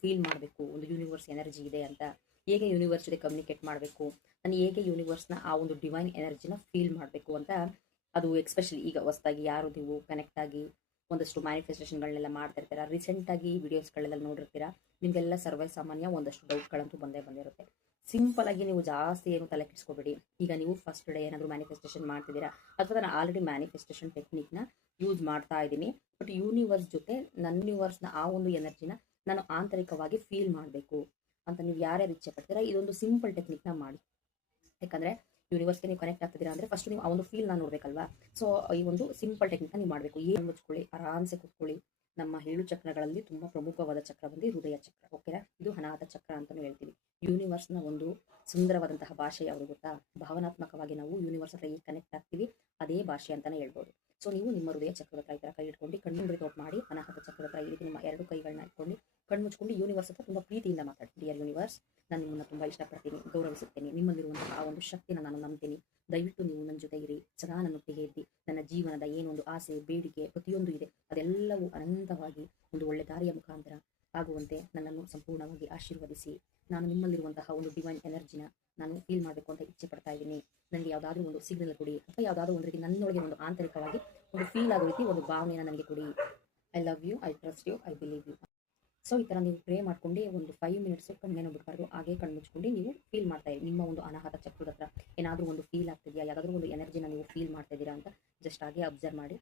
Feel ಮಾಡಬೇಕು ಒಂದು universe energy ಇದೆ ಅಂತ, ಹೇಗೆ ಯೂನಿವರ್ಸ್ ಜೊತೆ ಕಮ್ಯುನಿಕೇಟ್ ಮಾಡಬೇಕು, ನಾನು ಹೇಗೆ ಯೂನಿವರ್ಸ್ನ ಆ ಒಂದು ಡಿವೈನ್ ಎನರ್ಜಿನ ಫೀಲ್ ಮಾಡಬೇಕು ಅಂತ. ಅದು ಎಕ್ಸ್ಪೆಷಲಿ ಈಗ ಹೊಸದಾಗಿ ಯಾರು ನೀವು ಕನೆಕ್ಟ್ ಆಗಿ ಒಂದಷ್ಟು ಮ್ಯಾನಿಫೆಸ್ಟೇಷನ್ಗಳನ್ನೆಲ್ಲ ಮಾಡ್ತಾ ಇರ್ತೀರಾ, ರೀಸೆಂಟಾಗಿ ವೀಡಿಯೋಸ್ಗಳೆಲ್ಲ ನೋಡಿರ್ತೀರಾ, ನಿಮಗೆಲ್ಲ ಸರ್ವೇ ಸಾಮಾನ್ಯ ಒಂದಷ್ಟು ಡೌಟ್ಗಳಂತೂ ಬಂದಿರುತ್ತೆ. ಸಿಂಪಲ್ ಆಗಿ ನೀವು ಜಾಸ್ತಿ ಏನು ತಲೆ ಕೆಡಿಸ್ಕೋಬೇಡಿ. ಈಗ ನೀವು ಫಸ್ಟ್ ಡೇ ಏನಾದರೂ ಮ್ಯಾನಿಫೆಸ್ಟೇಷನ್ ಮಾಡ್ತಿದ್ದೀರಾ, ಅಥವಾ ನಾನು ಆಲ್ರೆಡಿ ಮ್ಯಾನಿಫೆಸ್ಟೇಷನ್ ಟೆಕ್ನಿಕ್ನ ಯೂಸ್ ಮಾಡ್ತಾ ಇದ್ದೀನಿ, ಬಟ್ ಯೂನಿವರ್ಸ್ ಜೊತೆ ನನ್ನ ಯೂನಿವರ್ಸ್ನ ಆ ಒಂದು ಎನರ್ಜಿನ ನಾನು ಆಂತರಿಕವಾಗಿ ಫೀಲ್ ಮಾಡಬೇಕು ಅಂತ ನೀವು ಯಾರ್ಯಾರು ಇಚ್ಛೆ ಪಡ್ತೀರಾ, ಇದೊಂದು ಸಿಂಪಲ್ ಟೆಕ್ನಿಕ್ನ ಮಾಡಿ. ಯಾಕಂದರೆ ಯೂನಿವರ್ಸ್ಗೆ ನೀವು ಕನೆಕ್ಟ್ ಆಗ್ತಿದ್ದೀರಾ ಅಂದರೆ ಫಸ್ಟ್ ನೀವು ಆ ಒಂದು ಫೀಲ್ನ ನೋಡಬೇಕಲ್ವಾ. ಸೊ ಈ ಒಂದು ಸಿಂಪಲ್ ಟೆಕ್ನಿಕ್ನ ನೀವು ಮಾಡಬೇಕು. ಏನು ಮುಚ್ಕೊಳ್ಳಿ, ಆರಾಮ್ಸೆ ಕೂತ್ಕೊಳ್ಳಿ. ನಮ್ಮ 7 ಚಕ್ರಗಳಲ್ಲಿ ತುಂಬ ಪ್ರಮುಖವಾದ ಚಕ್ರ ಬಂದು ಹೃದಯ ಚಕ್ರ, ಓಕೆನಾ. ಇದು ಅನಾಹತ ಚಕ್ರ ಅಂತಲೂ ಹೇಳ್ತೀವಿ. ಯೂನಿವರ್ಸ್ನ ಒಂದು ಸುಂದರವಾದಂತಹ ಭಾಷೆ ಯಾವುದು ಗೊತ್ತಾ? ಭಾವನಾತ್ಮಕವಾಗಿ ನಾವು ಯೂನಿವರ್ಸ್ ಹತ್ರ ಹೇಗೆ ಕನೆಕ್ಟ್ ಆಗ್ತೀವಿ ಅದೇ ಭಾಷೆ ಅಂತಲೇ ಹೇಳ್ಬೋದು. ಸೊ ನೀವು ನಿಮ್ಮ ಹೃದಯ ಚಕ್ರದ ಹತ್ರ ಈ ಥರ ಕೈ ಇಟ್ಕೊಂಡು ಕಣ್ಣು ಬ್ರೀತ್ ಮಾಡಿ, ಅನಾಹತ ಚಕ್ರದ ಹತ್ರ ಈ ರೀತಿ ನಿಮ್ಮ 2 ಕೈಗಳನ್ನ ಇಟ್ಕೊಂಡು ಕಣ್ಣು ಮುಚ್ಕೊಂಡು ಯೂನಿವರ್ಸ್ ಹತ್ರ ತುಂಬ ಪ್ರೀತಿಯಿಂದ ಮಾತಾಡಿ. ಡಿಯರ್ ಯೂನಿವರ್ಸ್, ನಾನು ನಿಮ್ಮನ್ನು ತುಂಬ ಇಷ್ಟಪಡ್ತೀನಿ, ಗೌರವಿಸುತ್ತೇನೆ. ನಿಮ್ಮಲ್ಲಿರುವಂತಹ ಆ ಒಂದು ಶಕ್ತಿನ ನಾನು ನಂಬ್ತೀನಿ. ದಯವಿಟ್ಟು ನೀವು ನನ್ನ ಜೊತೆ ಇರಿ, ಸದಾ ನನ್ನೊಟ್ಟಿಗೆ ಇದ್ದು ನನ್ನ ಜೀವನದ ಏನೊಂದು ಆಸೆ, ಬೇಡಿಕೆ ಪ್ರತಿಯೊಂದು ಇದೆ ಅದೆಲ್ಲವೂ ಅನಂತವಾಗಿ ಒಂದು ಒಳ್ಳೆ ದಾರಿಯ ಮುಖಾಂತರ ಆಗುವಂತೆ ನನ್ನನ್ನು ಸಂಪೂರ್ಣವಾಗಿ ಆಶೀರ್ವದಿಸಿ. ನಾನು ನಿಮ್ಮಲ್ಲಿರುವಂತಹ ಒಂದು ಡಿವೈನ್ ಎನರ್ಜಿನ ನಾನು ಫೀಲ್ ಮಾಡಬೇಕು ಅಂತ ಇಚ್ಛೆ ಪಡ್ತಾ ಇದ್ದೀನಿ. ನನಗೆ ಯಾವುದಾದ್ರೂ ಒಂದು ಸಿಗ್ನಲ್ ಕೊಡಿ, ಅಥವಾ ಯಾವುದಾದ್ರೂ ಒಂದು ರೀತಿ ನನ್ನೊಳಗೆ ಒಂದು ಆಂತರಿಕವಾಗಿ ಒಂದು ಫೀಲ್ ಆಗೋ ರೀತಿ ಒಂದು ಭಾವನೆಯನ್ನು ನನಗೆ ಕೊಡಿ. I love you, I trust you, I believe you. So ಈ ಥರ ನೀವು ಪ್ರೇ ಮಾಡ್ಕೊಂಡು ಒಂದು 5 ಮಿನಿಟ್ಸು ಕಣ್ಣೇನೋ ಬಿಡಬಾರ್ದು, ಹಾಗೆ ಕಣ್ಣು ಮುಚ್ಕೊಂಡು ನೀವು ಫೀಲ್ ಮಾಡ್ತಾ ಇರಿ. ನಿಮ್ಮ ಒಂದು ಅನಾಹತ ಚಕ್ರದ ಹತ್ರ ಏನಾದರೂ ಒಂದು ಫೀಲ್ ಆಗ್ತಿದೆಯಾ, ಯಾವುದಾದ್ರೂ ಒಂದು ಎನರ್ಜಿನ ನೀವು ಫೀಲ್ ಮಾಡ್ತಾ ಇದ್ದೀರಾ ಅಂತ ಜಸ್ಟ್ ಹಾಗೆ ಅಬ್ಸರ್ವ್ ಮಾಡಿ.